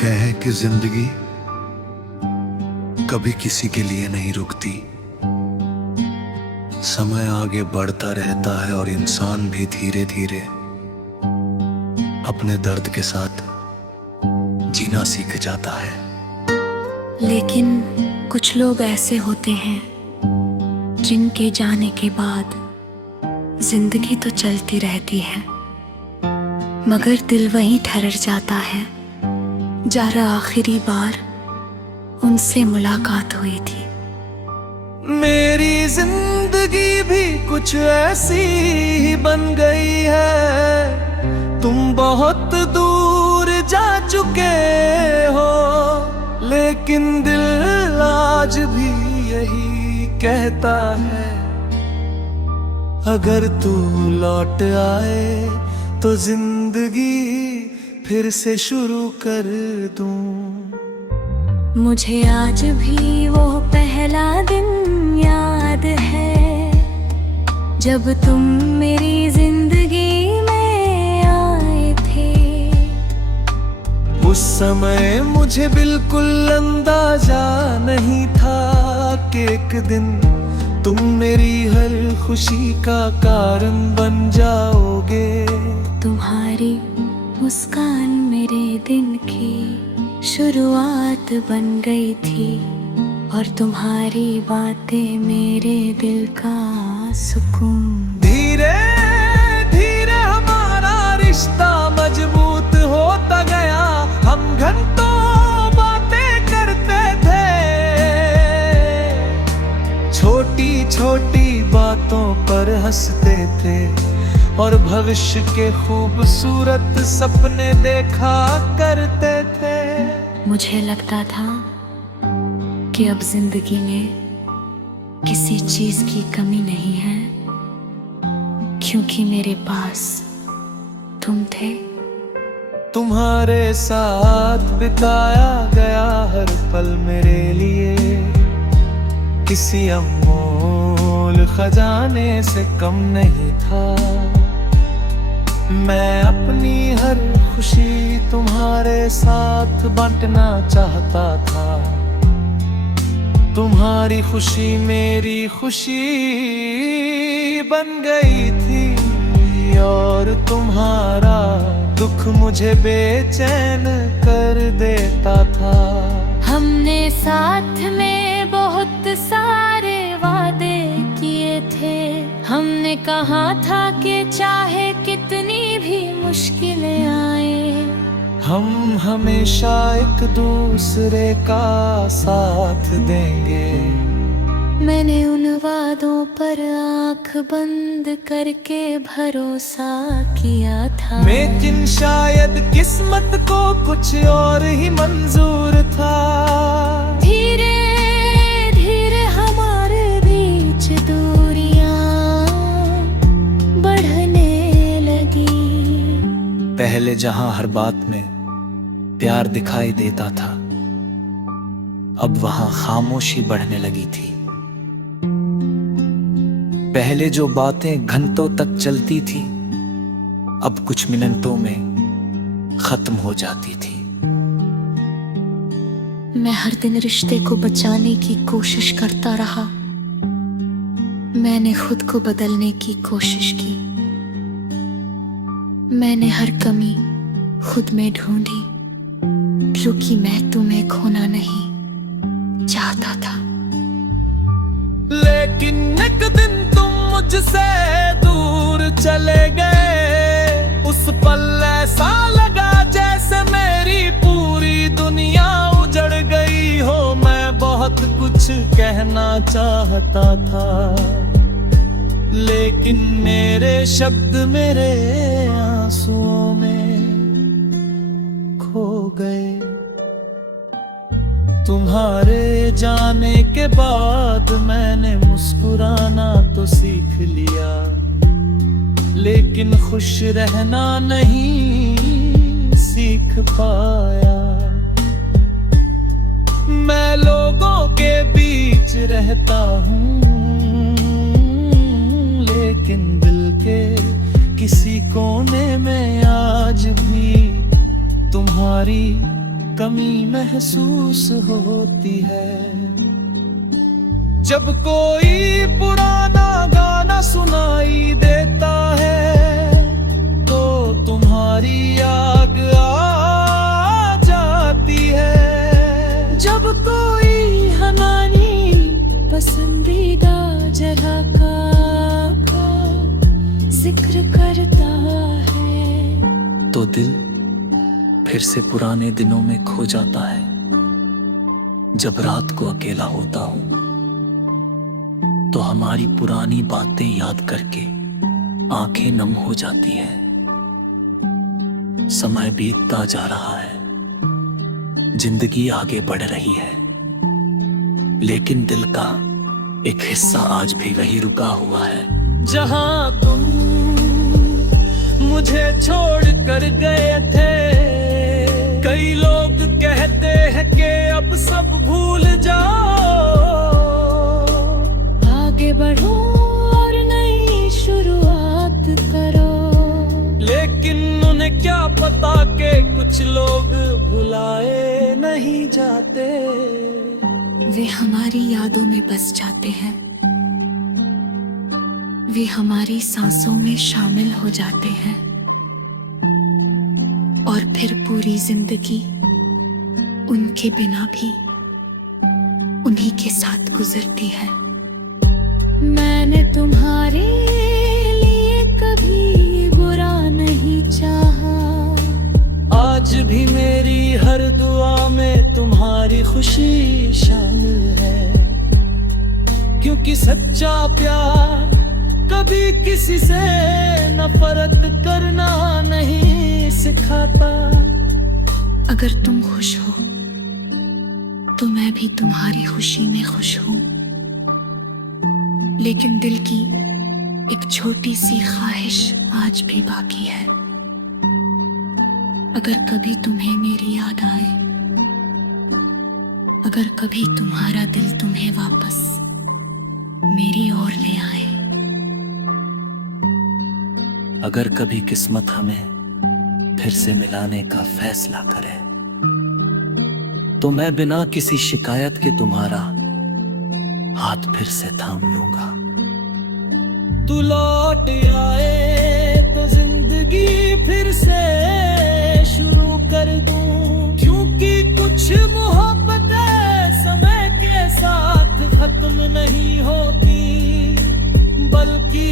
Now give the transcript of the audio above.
कहे कि जिंदगी कभी किसी के लिए नहीं रुकती। समय आगे बढ़ता रहता है और इंसान भी धीरे धीरे अपने दर्द के साथ जीना सीख जाता है। लेकिन कुछ लोग ऐसे होते हैं जिनके जाने के बाद जिंदगी तो चलती रहती है, मगर दिल वहीं ठहर जाता है जहाँ आखिरी बार उनसे मुलाकात हुई थी। मेरी जिंदगी भी कुछ ऐसी ही बन गई है। तुम बहुत दूर जा चुके हो, लेकिन दिल आज भी यही कहता है, अगर तू लौट आए तो जिंदगी फिर से शुरू कर दूं। मुझे आज भी वो पहला दिन याद है जब तुम मेरी जिंदगी में आए थे। उस समय मुझे बिल्कुल अंदाजा नहीं था कि एक दिन तुम मेरी हर खुशी का कारण बन जाओगे। तुम्हारी मुस्कान मेरे दिन की शुरुआत बन गई थी और तुम्हारी बातें मेरे दिल का सुकून। धीरे धीरे हमारा रिश्ता मजबूत होता गया। हम घंटों बातें करते थे, छोटी छोटी बातों पर हंसते थे और भविष्य के खूबसूरत सपने देखा करते थे। मुझे लगता था कि अब जिंदगी में किसी चीज की कमी नहीं है, क्योंकि मेरे पास तुम थे। तुम्हारे साथ बिताया गया हर पल मेरे लिए किसी अनमोल खजाने से कम नहीं था। मैं अपनी हर खुशी तुम्हारे साथ बांटना चाहता था। तुम्हारी खुशी मेरी खुशी बन गई थी और तुम्हारा दुख मुझे बेचैन कर देता था। हमने साथ में बहुत सारे वादे किए थे। हमने कहा था कि चाहे कितनी भी मुश्किलें आए, हम हमेशा एक दूसरे का साथ देंगे। मैंने उन वादों पर आंख बंद करके भरोसा किया था, लेकिन शायद किस्मत को कुछ और ही मंजूर था। धीरे धीरे हमारे बीच दूरियां बढ़ने लगी। पहले जहां हर बात में प्यार दिखाई देता था, अब वहां खामोशी बढ़ने लगी थी। पहले जो बातें घंटों तक चलती थी, अब कुछ मिनटों में खत्म हो जाती थी। मैं हर दिन रिश्ते को बचाने की कोशिश करता रहा। मैंने खुद को बदलने की कोशिश की। मैंने हर कमी खुद में ढूंढी, क्योंकि मैं तुम्हें खोना नहीं चाहता था। लेकिन एक दिन तुम मुझसे दूर चले गए। उस पल ऐसा लगा जैसे मेरी पूरी दुनिया उजड़ गई हो। मैं बहुत कुछ कहना चाहता था, लेकिन मेरे शब्द मेरे आंसुओं में खो गए। तुम्हारे जाने के बाद मैंने मुस्कुराना तो सीख लिया, लेकिन खुश रहना नहीं सीख पाया। मैं लोगों के बीच रहता हूँ, लेकिन दिल के किसी कोने में आज भी तुम्हारी कमी महसूस होती है। जब कोई पुराना गाना सुनाई देता है तो तुम्हारी याद आ जाती है। जब कोई हमारी पसंदीदा जगह का जिक्र करता है तो दिल फिर से पुराने दिनों में खो जाता है। जब रात को अकेला होता हूं तो हमारी पुरानी बातें याद करके आंखें नम हो जाती हैं। समय बीतता जा रहा है, जिंदगी आगे बढ़ रही है, लेकिन दिल का एक हिस्सा आज भी वही रुका हुआ है। जहां तुम मुझे छोड़ कर गए थे, कई लोग कहते हैं कि अब सब भूल जाओ, आगे बढ़ो और नई शुरुआत करो। लेकिन उन्हें क्या पता कि कुछ लोग भुलाए नहीं जाते। वे हमारी यादों में बस जाते हैं, वे हमारी सांसों में शामिल हो जाते हैं और फिर पूरी जिंदगी उनके बिना भी उन्हीं के साथ गुजरती है। मैंने तुम्हारे लिए कभी बुरा नहीं चाहा, आज भी मेरी हर दुआ में तुम्हारी खुशी शामिल है, क्योंकि सच्चा प्यार कभी किसी से नफरत करना नहीं सिखाता। अगर तुम खुश हो तो मैं भी तुम्हारी खुशी में खुश हूं, लेकिन दिल की एक छोटी सी ख्वाहिश आज भी बाकी है। अगर कभी तुम्हें मेरी याद आए, अगर कभी तुम्हारा दिल तुम्हें वापस मेरी ओर ले आए, अगर कभी किस्मत हमें फिर से मिलाने का फैसला करे, तो मैं बिना किसी शिकायत के तुम्हारा हाथ फिर से थाम लूंगा। तू लौट आए तो जिंदगी फिर से शुरू कर दूं, क्योंकि कुछ मोहब्बतें समय के साथ खत्म नहीं होती, बल्कि